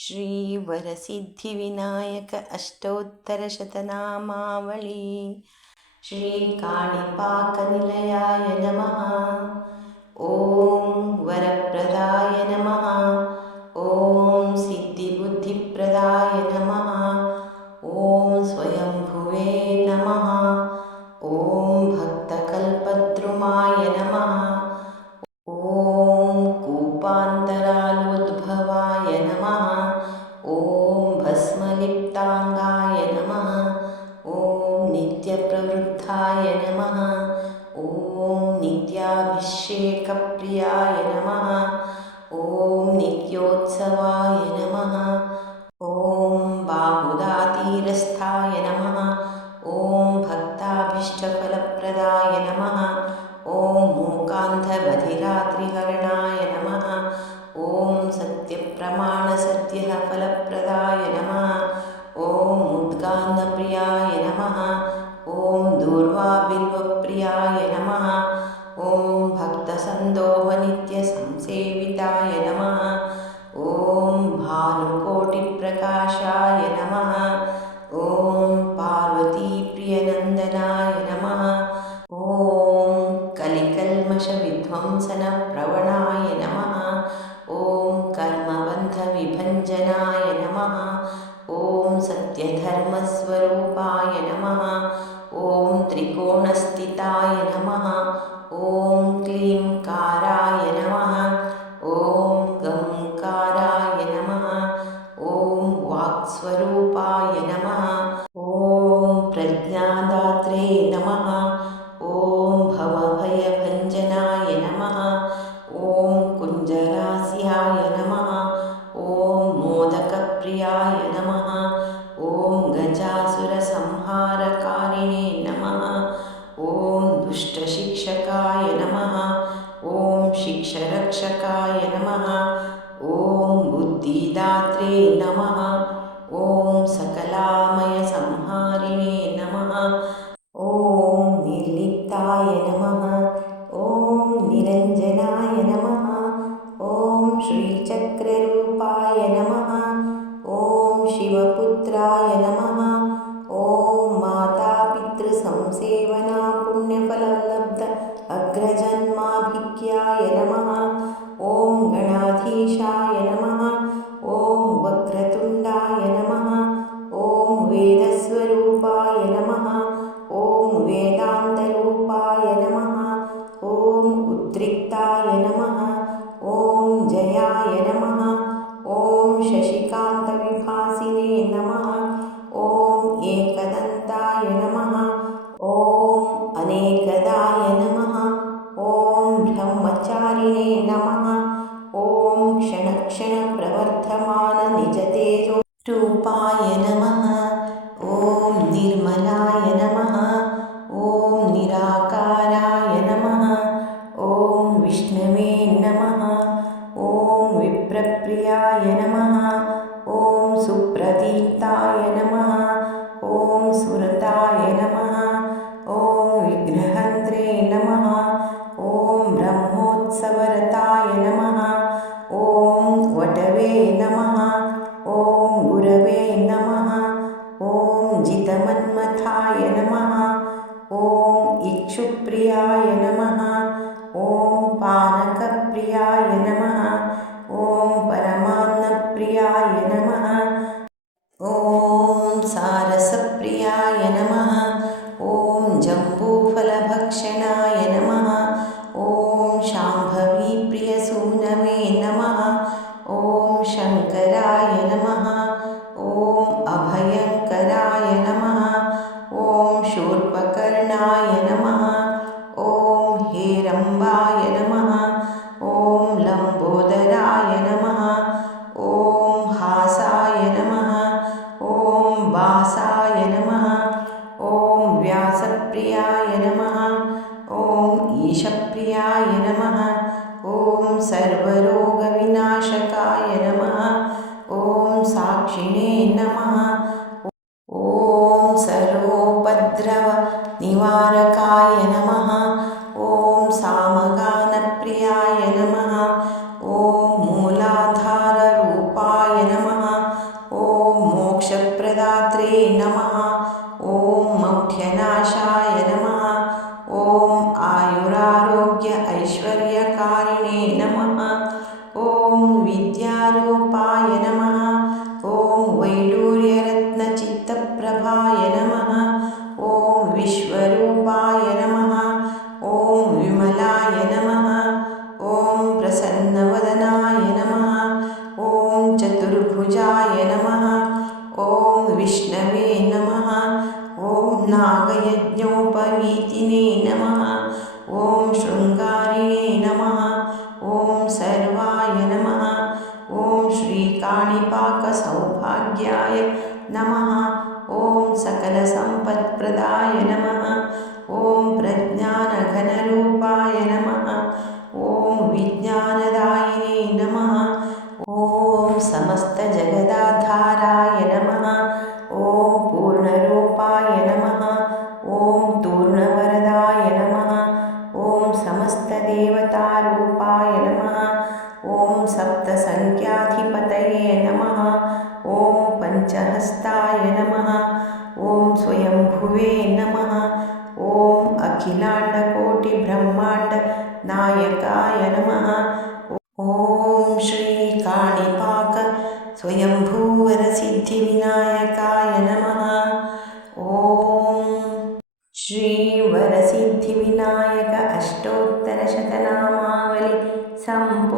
श्रीवरसिद्धिविनायक अष्टोत्तरशतनामावळी श्रीकाणिपाकनिलयाय नमः। ॐ वरप्रदाय नित्याभिषेकप्रियाय नमः। ॐ नित्योत्सवाय नमः। ॐ बाहुदातीरस्थाय नमः। ॐ भक्ताभीष्टफलप्रदाय नमः। ॐ मूकान्धबधिरात्रिहरणाय नमः। ॐ सत्यप्रमाणसद्यः फलप्रदाय नमः। ॐ मुद्गान्नप्रियाय नमः। ॐ दूर्वाबिल्वप्रियाय नमः भक्तसन्दोहनित्यसंसेविताय नमः। ॐ भानुकोटिप्रकाशाय शिवपुत्राय नमः। ॐ मातापितृसंसेवना पुण्यफललब्ध अग्रजन्माभिज्ञाय नमः। ॐ गणाधीशाय नमः। ॐ वक्रतुण्डाय नमः। ॐ वेदस्वरूपाय नमः। ॐ वेदान्तरूपाय नमः। ॐ उद्रिक्ताय नमः। ॐ जयाय नमः। ॐ शशिकान्तविभासिने सुरताय नमः। ॐ विघ्नहन्त्रे नमः। ॐ ब्रह्मोत्सवरताय नमः। ॐ वटवे नमः। ॐ गुरवे नमः। ॐ जितमन्मथाय नमः। ॐ इक्षुप्रियाय नमः। ॐ पानकप्रियाय नमः। ॐ परमान्नप्रियाय नमः ॐ ईशप्रियाय नमः। ॐ सर्वरोगविनाशकाय नमः। ॐ साक्षिणे नमः। ॐ सर्वोपद्रवनिवारकाय नमः। ॐ सामगानप्रियाय नमः। ॐ मूलाधाररूपाय नमः। ॐ मोक्षप्रदात्रे नमः। ॐ मौढ्यनाशाय ॐ सर्वाय नमः। ॐ श्रीकाणिपाकसौभाग्याय नमः। ॐ सकलसम्पत्प्रदाय नमः। ॐ प्रज्ञानघनरूपाय नमः। ॐ विज्ञानदायिने नमः। ॐ समस्तजगदाधाराय नमः। ॐ पूर्णरूपाय नमः। ॐ तूर्णवरदाय नमः। ॐ समस्तदेवतारूपाय सप्तसङ्ख्याधिपतये नमः। ॐ पञ्चहस्ताय नमः। ॐ स्वयंभुवे नमः। ॐ अखिलाण्डकोटिब्रह्माण्डनायकाय नमः। ॐ श्रीकाणिपाक स्वयंभूवरसिद्धिविनायकाय नमः। ॐ श्रीवरसिद्धिविनायक अष्टोत्तरशतनामावलि सम्पूर्णम्